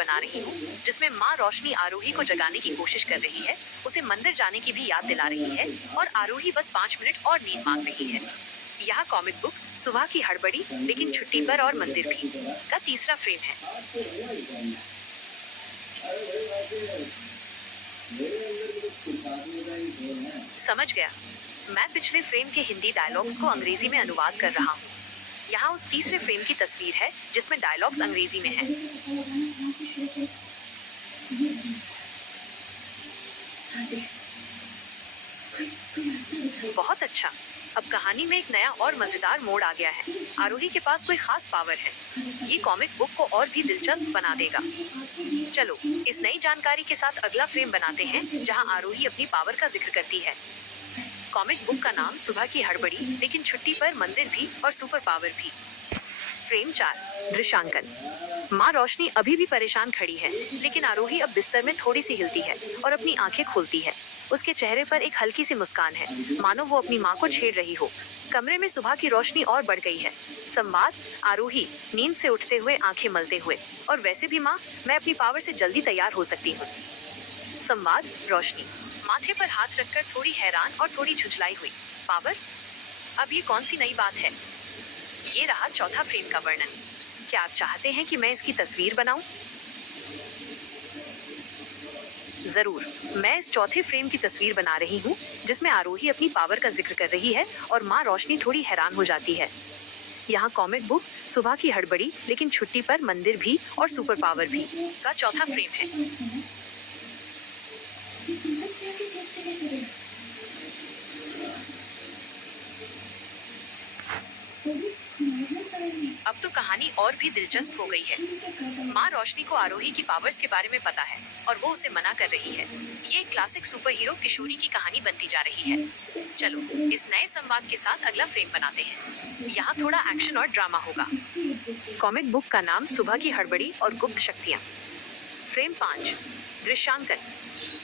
बना रही हूँ जिसमें माँ रोशनी आरोही को जगाने की कोशिश कर रही है, उसे मंदिर जाने की भी याद दिला रही है और आरोही बस 5 मिनट और नींद मांग रही है। यह कॉमिक बुक सुबह की हड़बड़ी लेकिन छुट्टी पर और मंदिर भी का तीसरा फ्रेम है। समझ गया। मैं पिछले फ्रेम के हिंदी डायलॉग्स को अंग्रेजी में अनुवाद कर रहा हूँ। यहाँ उस तीसरे फ्रेम की तस्वीर है जिसमें डायलॉग्स अंग्रेजी में हैं। बहुत अच्छा। अब कहानी में एक नया और मजेदार मोड़ आ गया है। आरोही के पास कोई खास पावर है। ये कॉमिक बुक को और भी दिलचस्प बना देगा। चलो इस नई जानकारी के साथ अगला फ्रेम बनाते हैं जहां आरोही अपनी पावर का जिक्र करती है। कॉमिक बुक का नाम सुबह की हड़बड़ी लेकिन छुट्टी पर मंदिर भी और सुपर पावर भी। फ्रेम 4 दृश्यांकन। माँ रोशनी अभी भी परेशान खड़ी है लेकिन आरोही अब बिस्तर में थोड़ी सी हिलती है और अपनी आंखें खोलती है। उसके चेहरे पर एक हल्की सी मुस्कान है, मानो वो अपनी माँ को छेड़ रही हो। कमरे में सुबह की रोशनी और बढ़ गई है। संवाद आरोही नींद से उठते हुए आंखें मलते हुए, और वैसे भी माँ, मैं अपनी पावर से जल्दी तैयार हो सकती हूँ। संवाद रोशनी माथे पर हाथ रखकर थोड़ी हैरान और थोड़ी झुंझलाई हुई। पावर? अब ये कौन सी नई बात है? ये रहा चौथा फ्रेम का वर्णन। क्या आप चाहते हैं कि मैं इसकी तस्वीर बनाऊं? जरूर। मैं इस चौथे फ्रेम की तस्वीर बना रही हूँ जिसमें आरोही अपनी पावर का जिक्र कर रही है और माँ रोशनी थोड़ी हैरान हो जाती है। यहाँ कॉमिक बुक सुबह की हड़बड़ी लेकिन छुट्टी पर मंदिर भी और सुपर पावर भी का चौथा फ्रेम है। अब तो कहानी और भी दिलचस्प हो गई है। माँ रोशनी को आरोही की पावर्स के बारे में पता है और वो उसे मना कर रही है। ये एक क्लासिक सुपर हीरो किशोरी की कहानी बनती जा रही है। चलो इस नए संवाद के साथ अगला फ्रेम बनाते हैं। यहाँ थोड़ा एक्शन और ड्रामा होगा। कॉमिक बुक का नाम सुबह की हड़बड़ी और गुप्त शक्तियाँ। फ्रेम 5 दृश्यांकन।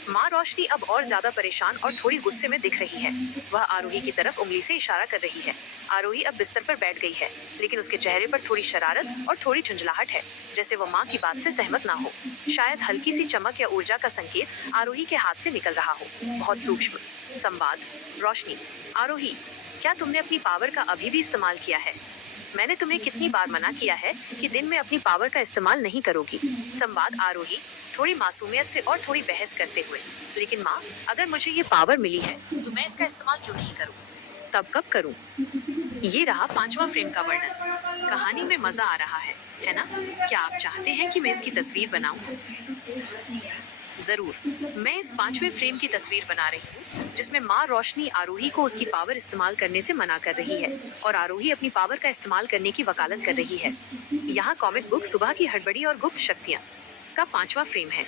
माँ रोशनी अब और ज्यादा परेशान और थोड़ी गुस्से में दिख रही है। वह आरोही की तरफ उंगली से इशारा कर रही है। आरोही अब बिस्तर पर बैठ गई है लेकिन उसके चेहरे पर थोड़ी शरारत और थोड़ी झुंझलाहट है, जैसे वो माँ की बात से सहमत ना हो। शायद हल्की सी चमक या ऊर्जा का संकेत आरोही के हाथ से निकल रहा हो, बहुत सूक्ष्म। संवाद रोशनी आरोही, क्या तुमने अपनी पावर का अभी भी इस्तेमाल किया है? मैंने तुम्हें कितनी बार मना किया है कि दिन में अपनी पावर का इस्तेमाल नहीं करोगी। संवाद आरोही थोड़ी मासूमियत से और थोड़ी बहस करते हुए, लेकिन माँ, अगर मुझे ये पावर मिली है तो मैं इसका इस्तेमाल क्यों नहीं करूँ? तब कब करूँ? ये रहा 5वां फ्रेम का वर्णन। कहानी में मजा आ रहा है ना? क्या आप चाहते हैं कि मैं इसकी तस्वीर बनाऊं? जरूर। मैं इस 5वें फ्रेम की तस्वीर बना रही हूँ जिसमें माँ रोशनी आरोही को उसकी पावर इस्तेमाल करने से मना कर रही है और आरोही अपनी पावर का इस्तेमाल करने की वकालत कर रही है। यहाँ कॉमिक बुक सुबह की हड़बड़ी और गुप्त शक्तियाँ का 5वां फ्रेम है।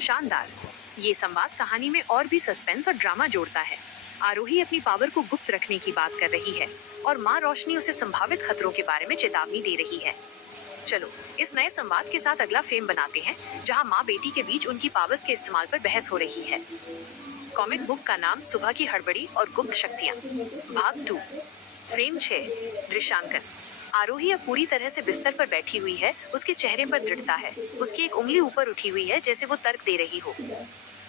शानदार। ये संवाद कहानी में और भी सस्पेंस और ड्रामा जोड़ता है। आरोही अपनी पावर को गुप्त रखने की बात कर रही है और माँ रोशनी उसे संभावित खतरों के बारे में चेतावनी दे रही है। चलो इस नए संवाद के साथ अगला फ्रेम बनाते हैं जहाँ माँ बेटी के बीच उनकी पावर्स के इस्तेमाल पर बहस हो रही है। कॉमिक बुक का नाम सुबह की हड़बड़ी और गुप्त शक्तियाँ, भाग 2। फ्रेम 6 दृश्यांकन। आरोही अब पूरी तरह से बिस्तर पर बैठी हुई है। उसके चेहरे पर दृढ़ता है। उसकी एक उंगली ऊपर उठी हुई है जैसे वो तर्क दे रही हो।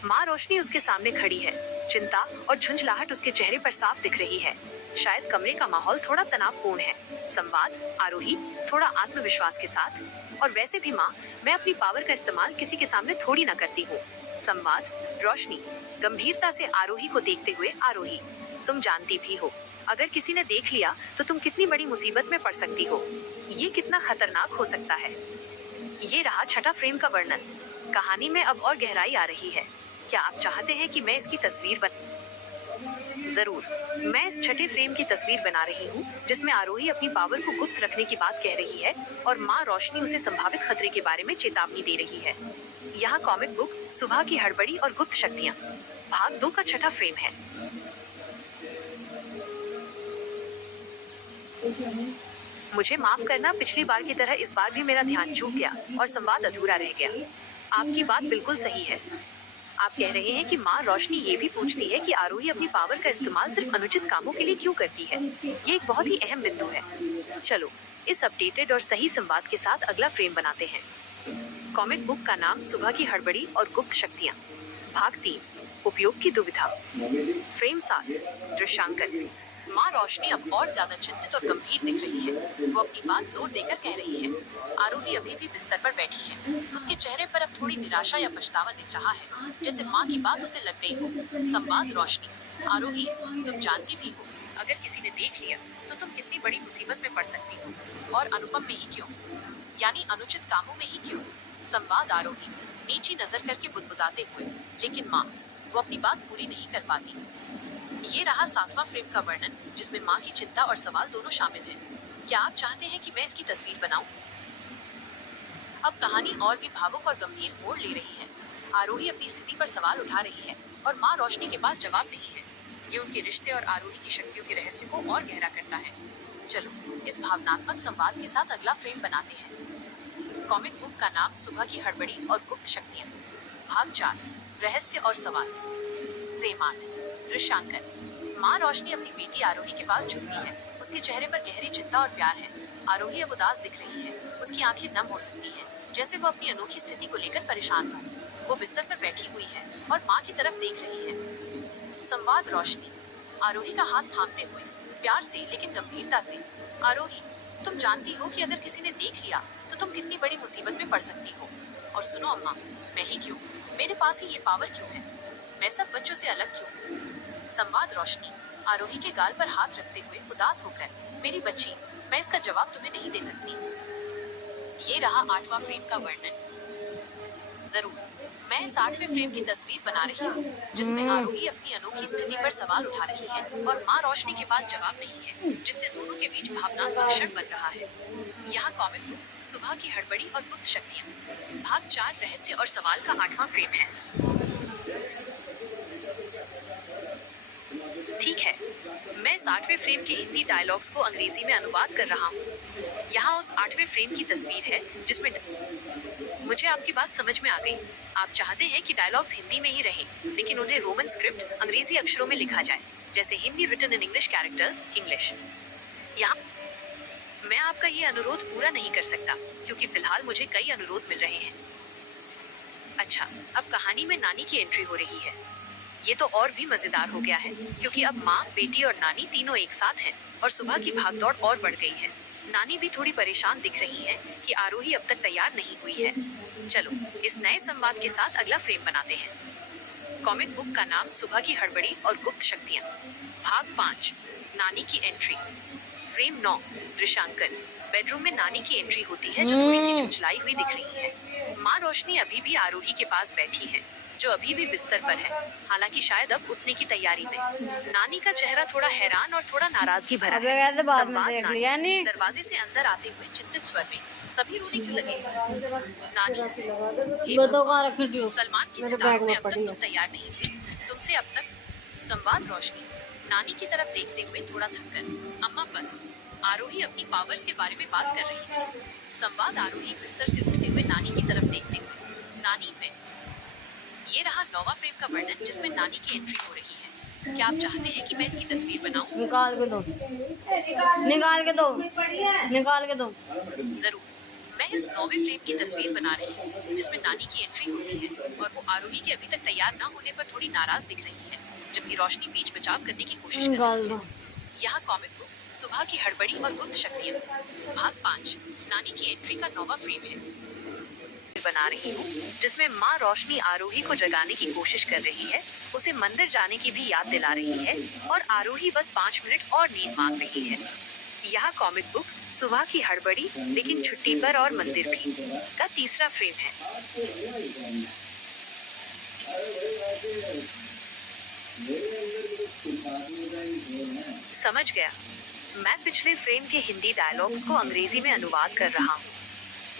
माँ रोशनी उसके सामने खड़ी है। चिंता और झुंझलाहट उसके चेहरे पर साफ दिख रही है। शायद कमरे का माहौल थोड़ा तनावपूर्ण है। संवाद आरोही थोड़ा आत्मविश्वास के साथ, और वैसे भी माँ, मैं अपनी पावर का इस्तेमाल किसी के सामने थोड़ी ना करती हूँ। संवाद रोशनी गंभीरता से आरोही को देखते हुए, आरोही, तुम जानती भी हो अगर किसी ने देख लिया तो तुम कितनी बड़ी मुसीबत में पड़ सकती हो। ये कितना खतरनाक हो सकता है। ये रहा 6ठा फ्रेम का वर्णन। कहानी में अब और गहराई आ रही है। क्या आप चाहते हैं कि मैं इसकी तस्वीर जरूर। मैं इस 6ठे फ्रेम की तस्वीर बना रही हूँ जिसमें आरोही अपनी पावर को गुप्त रखने की बात कह रही है और माँ रोशनी उसे संभावित खतरे के बारे में चेतावनी दे रही है। यहाँ कॉमिक बुक सुबह की हड़बड़ी और गुप्त शक्तियाँ, भाग 2 का 6ठा फ्रेम है। मुझे माफ करना, पिछली बार की तरह इस बार भी मेरा ध्यान चूक गया और संवाद अधूरा रह गया। आपकी बात बिल्कुल सही है। आप कह रहे हैं कि माँ रोशनी ये भी पूछती है कि आरोही अपनी पावर का इस्तेमाल सिर्फ अनुचित कामों के लिए क्यों करती है। ये एक बहुत ही अहम बिंदु है। चलो इस अपडेटेड और सही संवाद के साथ अगला फ्रेम बनाते हैं। कॉमिक बुक का नाम सुबह की हड़बड़ी और गुप्त शक्तियाँ, भाग 3, उपयोग की दुविधा। फ्रेम 7, दृश्यांकन। माँ रोशनी अब और ज्यादा चिंतित और गंभीर दिख रही है। वो अपनी बात जोर देकर कह रही है। आरोही अभी भी बिस्तर पर बैठी है। उसके चेहरे पर अब थोड़ी निराशा या पछतावा दिख रहा है, जैसे माँ की बात उसे लग गई हो। संवाद रोशनी, आरोही, तुम जानती भी हो अगर किसी ने देख लिया तो तुम कितनी बड़ी मुसीबत में पड़ सकती हो, और अनुपम में ही क्यों, यानी अनुचित कामों में ही क्यों। संवाद आरोही, नीची नजर करके बुदबुदाते हुए, लेकिन माँ, वो अपनी बात पूरी नहीं कर पाती। ये रहा 7वां फ्रेम का वर्णन, जिसमें माँ की चिंता और सवाल दोनों शामिल हैं। क्या आप चाहते हैं कि मैं इसकी तस्वीर बनाऊं? अब कहानी और भी भावुक और गंभीर मोड़ ले रही है। आरोही अपनी स्थिति पर सवाल उठा रही है और माँ रोशनी के पास जवाब नहीं है। ये उनके रिश्ते और आरोही की शक्तियों के रहस्य को और गहरा करता है। चलो इस भावनात्मक संवाद के साथ अगला फ्रेम बनाते हैं। कॉमिक बुक का नाम सुबह की हड़बड़ी और गुप्त शक्तियाँ, भाग 4, रहस्य और सवाल। फ्रेम 8, दृश्यांकन। माँ रोशनी अपनी बेटी आरोही के पास झुकती है। उसके चेहरे पर गहरी चिंता और प्यार है। आरोही अब उदास दिख रही है। उसकी आंखें नम हो सकती हैं, जैसे वो अपनी अनोखी स्थिति को लेकर परेशान हो। वो बिस्तर पर बैठी हुई है और माँ की तरफ देख रही है। संवाद रोशनी, आरोही का हाथ थामते हुए, प्यार से लेकिन गंभीरता से। आरोही, तुम जानती हो कि अगर किसी ने देख लिया तो तुम कितनी बड़ी मुसीबत में पड़ सकती हो। और सुनो अम्मा, मैं ही क्यों, मेरे पास ही ये पावर क्यों है, मैं सब बच्चों से अलग क्यों। संवाद रोशनी, आरोही के गाल पर हाथ रखते हुए उदास होकर, मेरी बच्ची, मैं इसका जवाब तुम्हें नहीं दे सकती। ये रहा 8वां फ्रेम का वर्णन। जरूर, मैं इस 8वें फ्रेम की तस्वीर बना रही हूँ, जिसमें आरोही अपनी अनोखी स्थिति पर सवाल उठा रही है और माँ रोशनी के पास जवाब नहीं है, जिससे दोनों के बीच भावनात्मक क्षण बन रहा है। यहाँ कॉमिक बुक सुबह की हड़बड़ी और गुप्त शक्तियाँ, भाग 4, रहस्य और सवाल का 8वां फ्रेम है। ठीक है, मैं इस 8वें फ्रेम के हिंदी डायलॉग्स को अंग्रेजी में अनुवाद कर रहा हूँ। यहाँ उस 8वें फ्रेम की तस्वीर है जिसमें मुझे आपकी बात समझ में आ गई। आप चाहते हैं कि डायलॉग्स हिंदी में ही रहें, लेकिन उन्हें रोमन स्क्रिप्ट अंग्रेजी अक्षरों में लिखा जाए, जैसे Hindi written in English characters English. यहाँ मैं आपका ये अनुरोध पूरा नहीं कर सकता, क्योंकि फिलहाल मुझे कई अनुरोध मिल रहे हैं। अच्छा, अब कहानी में नानी की एंट्री हो रही है। ये तो और भी मजेदार हो गया है, क्योंकि अब माँ, बेटी और नानी तीनों एक साथ हैं और सुबह की भागदौड़ और बढ़ गई है। नानी भी थोड़ी परेशान दिख रही है कि आरोही अब तक तैयार नहीं हुई है। चलो इस नए संवाद के साथ अगला फ्रेम बनाते हैं। कॉमिक बुक का नाम सुबह की हड़बड़ी और गुप्त शक्तियाँ, भाग 5, नानी की एंट्री। फ्रेम 9, दृश्यांकन। बेडरूम में नानी की एंट्री होती है, जो थोड़ी सी झुंझलाई हुई दिख रही है। माँ रोशनी अभी भी आरोही के पास बैठी है, जो अभी भी बिस्तर पर है, हालांकि शायद अब उठने की तैयारी में। नानी का चेहरा थोड़ा हैरान और थोड़ा नाराजगी भरा है। संवाद नानी, दरवाजे से अंदर आते हुए चिंतित स्वर में, सभी रोने क्यों लगे? नानी, सलमान की सितारों में अब तक तुम तैयार नहीं थे, तुमसे अब तक। संवाद रोशनी, नानी की तरफ देखते हुए थोड़ा थककर, अम्मा बस। आरोही अपनी पावर्स के बारे में बात कर रही है। संवाद आरोही बिस्तर से उठते हुए नानी की तरफ देखते हुए, नानी मैं। ये रहा 9वां फ्रेम का वर्णन, जिसमें नानी की एंट्री हो रही है। क्या आप चाहते हैं कि मैं इसकी तस्वीर बनाऊं? निकाल के दो, निकाल के दो, निकाल के दो। जरूर, मैं इस 9वें फ्रेम की तस्वीर बना रही हूँ, जिसमें नानी की एंट्री होती है और वो आरोही के अभी तक तैयार न होने पर थोड़ी नाराज दिख रही है, जबकि रोशनी बीच बचाव करने की कोशिश कर रही है। यहाँ कॉमिक बुक सुबह की हड़बड़ी और गुप्त शक्तियाँ, भाग 5, नानी की एंट्री का 9वां फ्रेम है। बना रही हूँ, जिसमें माँ रोशनी आरोही को जगाने की कोशिश कर रही है, उसे मंदिर जाने की भी याद दिला रही है और आरोही बस 5 मिनट और नींद मांग रही है। यह कॉमिक बुक सुबह की हड़बड़ी लेकिन छुट्टी पर और मंदिर भी का 3रा फ्रेम है। समझ गया, मैं पिछले फ्रेम के हिंदी डायलॉग्स को अंग्रेजी में अनुवाद कर रहा हूँ।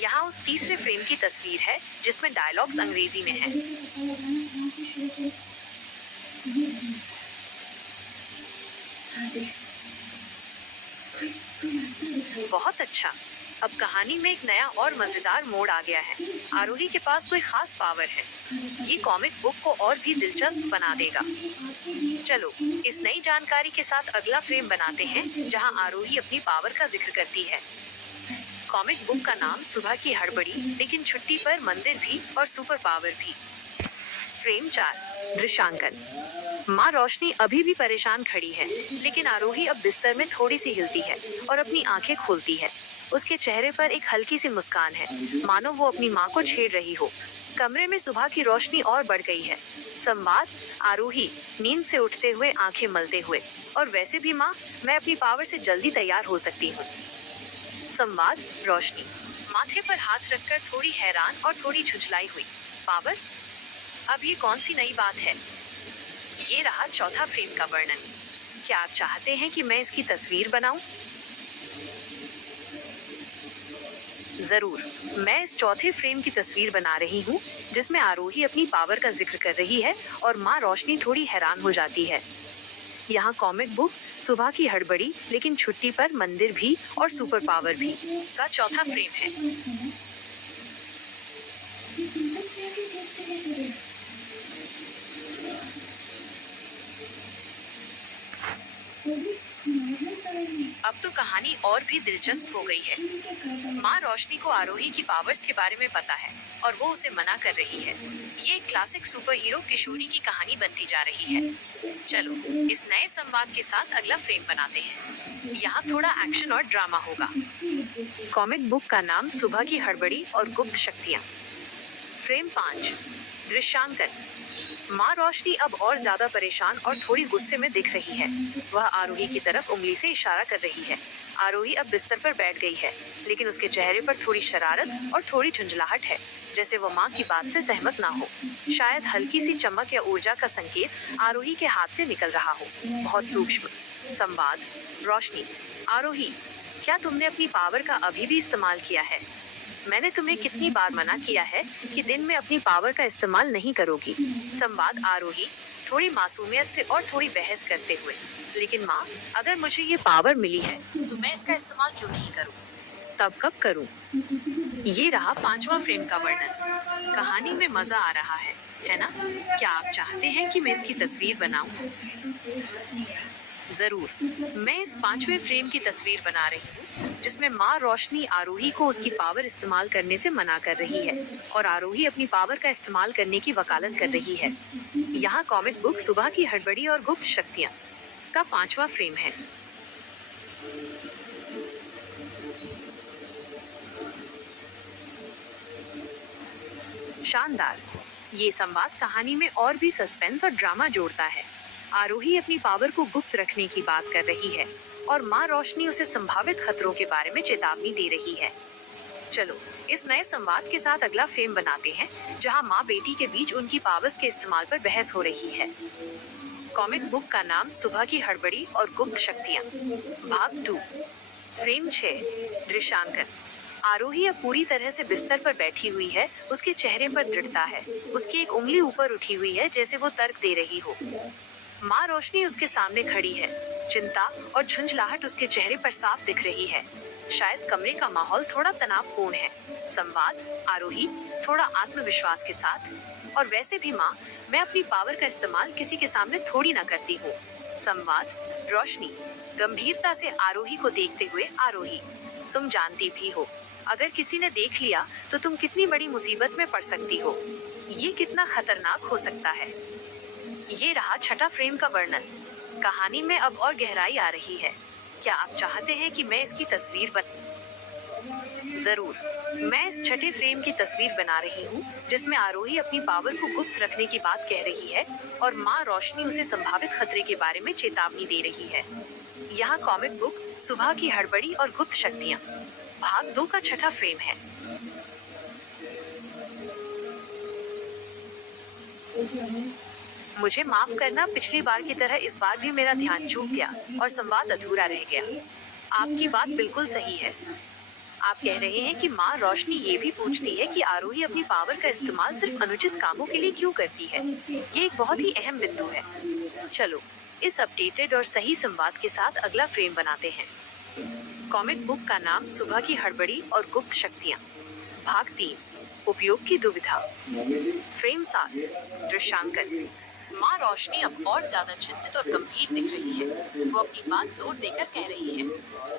यहाँ उस 3रे फ्रेम की तस्वीर है, जिसमें डायलॉग्स अंग्रेजी में हैं। बहुत अच्छा, अब कहानी में एक नया और मजेदार मोड़ आ गया है। आरोही के पास कोई खास पावर है। ये कॉमिक बुक को और भी दिलचस्प बना देगा। चलो इस नई जानकारी के साथ अगला फ्रेम बनाते हैं जहां आरोही अपनी पावर का जिक्र करती है। कॉमिक बुक का नाम सुबह की हड़बड़ी, लेकिन छुट्टी पर मंदिर भी और सुपर पावर भी। फ्रेम 4 दृश्यांकन। माँ रोशनी अभी भी परेशान खड़ी है, लेकिन आरोही अब बिस्तर में थोड़ी सी हिलती है और अपनी आंखें खोलती है। उसके चेहरे पर एक हल्की सी मुस्कान है, मानो वो अपनी माँ को छेड़ रही हो। कमरे में सुबह की रोशनी और बढ़ गई है। संवाद आरोही नींद से उठते हुए आंखें मलते हुए, और वैसे भी माँ, मैं अपनी पावर से जल्दी तैयार हो सकती हूँ। संवाद रोशनी माथे पर हाथ रखकर थोड़ी हैरान और थोड़ी झुंझलाई हुई। पावर? अब ये कौन सी नई बात है? ये रहा चौथा फ्रेम का वर्णन। क्या आप चाहते हैं कि मैं इसकी तस्वीर बनाऊं? जरूर, मैं इस चौथे फ्रेम की तस्वीर बना रही हूँ, जिसमें आरोही अपनी पावर का जिक्र कर रही है और माँ रोशनी थोड़ी हैरान हो जाती है। यहाँ कॉमिक बुक सुबह की हड़बड़ी, लेकिन छुट्टी पर मंदिर भी और सुपर पावर भी का चौथा फ्रेम है। अब तो कहानी और भी दिलचस्प हो गई है। माँ रोशनी को आरोही की पावर्स के बारे में पता है और वो उसे मना कर रही है। ये एक क्लासिक सुपर हीरो किशोरी की कहानी बनती जा रही है। चलो इस नए संवाद के साथ अगला फ्रेम बनाते हैं। यहाँ थोड़ा एक्शन और ड्रामा होगा। कॉमिक बुक का नाम सुबह की हड़बड़ी और गुप्त शक्तियाँ। फ्रेम 5 दृश्यांकन। माँ रोशनी अब और ज्यादा परेशान और थोड़ी गुस्से में दिख रही है। वह आरोही की तरफ उंगली से इशारा कर रही है। आरोही अब बिस्तर पर बैठ गई है, लेकिन उसके चेहरे पर थोड़ी शरारत और थोड़ी झुंझलाहट है, जैसे वह माँ की बात से सहमत ना हो। शायद हल्की सी चमक या ऊर्जा का संकेत आरोही के हाथ से निकल रहा हो, बहुत सूक्ष्म। संवाद रोशनी आरोही, क्या तुमने अपनी पावर का अभी भी इस्तेमाल किया है? मैंने तुम्हें कितनी बार मना किया है कि दिन में अपनी पावर का इस्तेमाल नहीं करोगी। संवाद आरोही थोड़ी मासूमियत से और थोड़ी बहस करते हुए, लेकिन माँ, अगर मुझे ये पावर मिली है तो मैं इसका इस्तेमाल क्यों नहीं करूँ? तब कब करूँ? ये रहा 5वां फ्रेम का वर्णन। कहानी में मजा आ रहा है ना? क्या आप चाहते हैं कि मैं इसकी तस्वीर बनाऊं? जरूर, मैं इस 5वें फ्रेम की तस्वीर बना रही हूँ, जिसमें माँ रोशनी आरोही को उसकी पावर इस्तेमाल करने से मना कर रही है और आरोही अपनी पावर का इस्तेमाल करने की वकालत कर रही है। यहाँ कॉमिक बुक सुबह की हड़बड़ी और गुप्त शक्तियाँ का 5वां फ्रेम है। शानदार, ये संवाद कहानी में और भी सस्पेंस और ड्रामा जोड़ता है। आरोही अपनी पावर को गुप्त रखने की बात कर रही है और माँ रोशनी उसे संभावित खतरों के बारे में चेतावनी दे रही है। चलो इस नए संवाद के साथ अगला फ्रेम बनाते हैं, जहाँ माँ बेटी के बीच उनकी पावर्स के इस्तेमाल पर बहस हो रही है। कॉमिक बुक का नाम सुबह की हड़बड़ी और गुप्त शक्तियाँ, भाग 2। फ्रेम 6 दृश्यांकन। आरोही अब पूरी तरह से बिस्तर पर बैठी हुई है। उसके चेहरे पर दृढ़ता है। उसकी एक उंगली ऊपर उठी हुई है, जैसे वो तर्क दे रही हो। माँ रोशनी उसके सामने खड़ी है। चिंता और झुंझलाहट उसके चेहरे पर साफ दिख रही है। शायद कमरे का माहौल थोड़ा तनावपूर्ण है। संवाद आरोही थोड़ा आत्मविश्वास के साथ, और वैसे भी माँ, मैं अपनी पावर का इस्तेमाल किसी के सामने थोड़ी ना करती हूँ। संवाद रोशनी गंभीरता से आरोही को देखते हुए, आरोही, तुम जानती भी हो, अगर किसी ने देख लिया तो तुम कितनी बड़ी मुसीबत में पड़ सकती हो। ये कितना खतरनाक हो सकता है। ये रहा 6ठा फ्रेम का वर्णन। कहानी में अब और गहराई आ रही है। क्या आप चाहते हैं कि मैं इसकी तस्वीर जरूर, मैं इस 6ठे फ्रेम की तस्वीर बना रही हूँ, जिसमें आरोही अपनी पावर को गुप्त रखने की बात कह रही है और माँ रोशनी उसे संभावित खतरे के बारे में चेतावनी दे रही है। यहाँ कॉमिक बुक सुबह की हड़बड़ी और गुप्त शक्तियाँ, भाग 2 का 6ठा फ्रेम है। मुझे माफ करना, पिछली बार की तरह इस बार भी मेरा ध्यान चूक गया और संवाद अधूरा रह गया। आपकी बात बिल्कुल सही है। आप कह रहे हैं कि माँ रोशनी ये भी पूछती है कि आरोही अपनी पावर का इस्तेमाल सिर्फ अनुचित कामों के लिए क्यों करती है। ये एक बहुत ही अहम बिंदु है। चलो इस अपडेटेड और सही संवाद के साथ अगला फ्रेम बनाते हैं। कॉमिक बुक का नाम सुबह की हड़बड़ी और गुप्त शक्तियाँ। भाग 3, उपयोग की दुविधा। फ्रेम 7, दृश्यांकन। माँ रोशनी अब और ज्यादा चिंतित और गंभीर दिख रही है। वो अपनी बात जोर देकर कह रही है।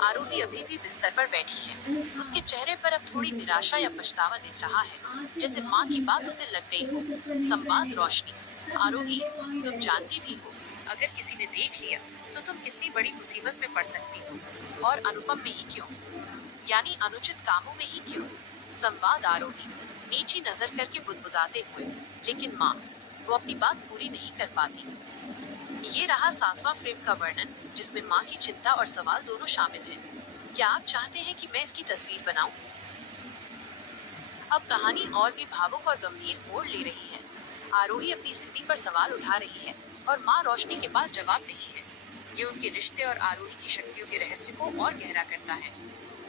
आरोही अभी भी बिस्तर पर बैठी है। उसके चेहरे पर अब थोड़ी निराशा या पछतावा दिख रहा है, जैसे माँ की बात उसे लग गई हो। संवाद रोशनी। आरोही, तुम जानती भी हो, अगर किसी ने देख लिया तो तुम कितनी बड़ी मुसीबत में पड़ सकती हो। और अनुपम में ही क्यों, यानी अनुचित कामों में ही क्यों। संवाद आरोही, नीची नजर करके बुदबुदाते हुए। लेकिन माँ, वो अपनी बात पूरी नहीं कर पाती। ये रहा 7वां फ्रेम का वर्णन, जिसमें माँ की चिंता और सवाल दोनों शामिल हैं। क्या आप चाहते हैं कि मैं इसकी तस्वीर बनाऊं? अब कहानी और भी भावुक और गंभीर मोड़ ले रही है। आरोही अपनी स्थिति पर सवाल उठा रही है और माँ रोशनी के पास जवाब नहीं है। ये उनके रिश्ते और आरोही की शक्तियों के रहस्य को और गहरा करता है।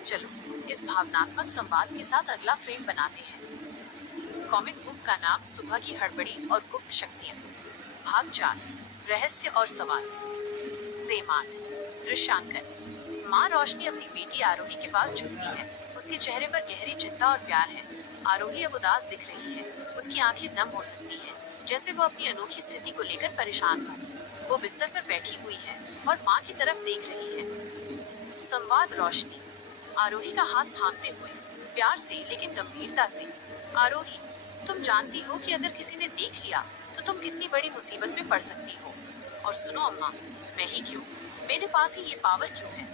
चलो, इस भावनात्मक संवाद के साथ अगला फ्रेम बनाते हैं। कॉमिक बुक का नाम सुबह की हड़बड़ी और गुप्त शक्तियाँ। भाग 4, रहस्य और सवाल। फ्रेम 8, दृश्यांकन। माँ रोशनी अपनी बेटी आरोही के पास झुकती है। उसके चेहरे पर गहरी चिंता और प्यार है। आरोही अब उदास दिख रही है। उसकी आंखें नम हो सकती हैं, जैसे वो अपनी अनोखी स्थिति को लेकर परेशान हो। वो बिस्तर पर बैठी हुई है और माँ की तरफ देख रही है। संवाद रोशनी। आरोही का हाथ थामते हुए, प्यार से लेकिन गंभीरता से। आरोही, तुम जानती हो कि अगर किसी ने देख लिया तो तुम कितनी बड़ी मुसीबत में पड़ सकती हो। और सुनो अम्मा, मैं ही क्यों, मेरे पास ही ये पावर क्यों है,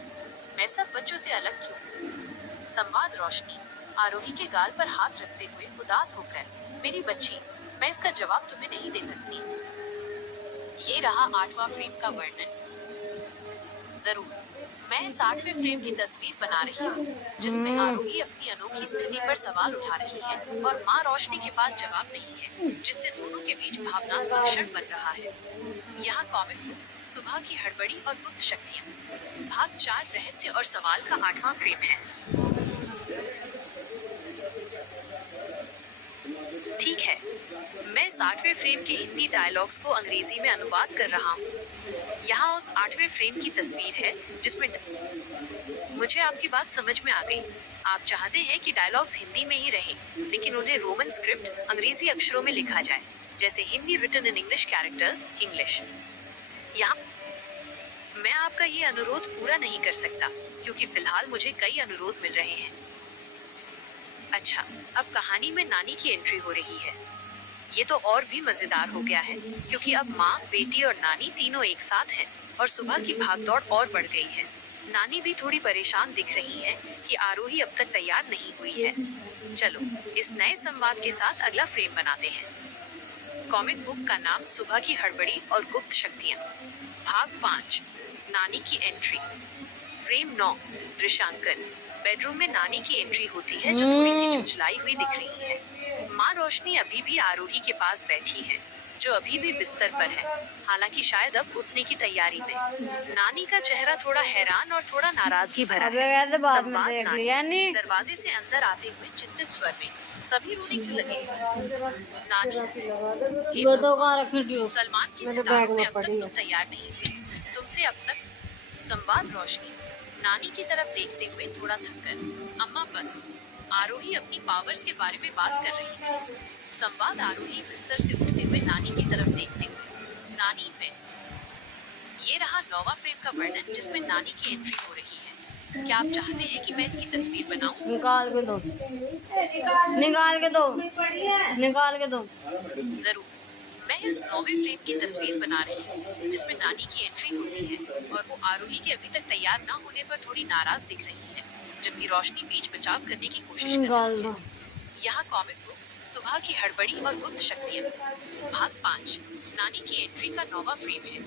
मैं सब बच्चों से अलग क्यों। संवाद रोशनी। आरोही के गाल पर हाथ रखते हुए उदास होकर, मेरी बच्ची, मैं इसका जवाब तुम्हें नहीं दे सकती। ये रहा 8वां फ्रेम का वर्णन। जरूर, मैं इस 8वें फ्रेम की तस्वीर बना रही हूँ, जिसमें आरोही अपनी अनोखी स्थिति पर सवाल उठा रही है और माँ रोशनी के पास जवाब नहीं है, जिससे दोनों के बीच भावनात्मक क्षण बन रहा है। यहाँ कॉमिक बुक सुबह की हड़बड़ी और गुप्त शक्तियाँ। भाग 4, रहस्य और सवाल का 8वां फ्रेम है। ठीक है, मैं इस 8वें फ्रेम के हिंदी डायलॉग्स को अंग्रेजी में अनुवाद कर रहा हूँ। यहाँ उस 8वें फ्रेम की तस्वीर है जिसमें मुझे आपकी बात समझ में आ गई। आप चाहते हैं कि डायलॉग्स हिंदी में ही रहें, लेकिन उन्हें रोमन स्क्रिप्ट अंग्रेजी अक्षरों में लिखा जाए, जैसे Hindi written in English characters English. यहाँ मैं आपका ये अनुरोध पूरा नहीं कर सकता, क्योंकि फिलहाल मुझे कई अनुरोध मिल रहे हैं। अच्छा, अब कहानी में नानी की एंट्री हो रही है। ये तो और भी मजेदार हो गया है, क्योंकि अब माँ, बेटी और नानी तीनों एक साथ हैं और सुबह की भागदौड़ और बढ़ गई है। नानी भी थोड़ी परेशान दिख रही है कि आरोही अब तक तैयार नहीं हुई है। चलो, इस नए संवाद के साथ अगला फ्रेम बनाते हैं। कॉमिक बुक का नाम सुबह की हड़बड़ी और गुप्त शक्तियाँ। भाग 5, नानी की एंट्री। फ्रेम 9, दृश्यांकन। बेडरूम में नानी की एंट्री होती है, जो थोड़ी सी चुचलाई हुई दिख रही है। माँ रोशनी अभी भी आरोही के पास बैठी है, जो अभी भी बिस्तर पर है, हालांकि शायद अब उठने की तैयारी में। नानी का चेहरा थोड़ा हैरान और थोड़ा नाराजगी भरा है। बाद में संवाद देख नानी लिया नहीं। दरवाजे से अंदर आते हुए चिंतित स्वर में, सभी रोने क्यों लगे? नानी, हे वो तो भगवान, कहाँ रखी थी? सलमान की मेरे सितारों बैग में में अब तक पड़ी तुम है। तैयार नहीं हुए, तुमसे अब तक। संवाद रोशनी। नानी की तरफ देखते हुए थोड़ा थककर, अम्मा बस। आरोही अपनी पावर्स के बारे में बात कर रही है। संवाद आरोही बिस्तर से उठते हुए नानी की तरफ देखते हुए, नानी मैं। ये रहा 9वां फ्रेम का वर्णन, जिसमें नानी की एंट्री हो रही है। क्या आप चाहते हैं कि मैं इसकी तस्वीर बनाऊं? निकाल के दो, निकाल के दो, निकाल के दो। जरूर, मैं इस 9वें फ्रेम की तस्वीर बना रही हूँ, जिसमें नानी की एंट्री होती है और वो आरोही के अभी तक तैयार न होने पर थोड़ी नाराज दिख रही है, जबकि रोशनी बीच बचाव करने की कोशिश कर निकाल रही दो। है। यहाँ कॉमिक बुक सुबह की हड़बड़ी और गुप्त शक्तियाँ। भाग 5, नानी की एंट्री का 9वां फ्रेम है।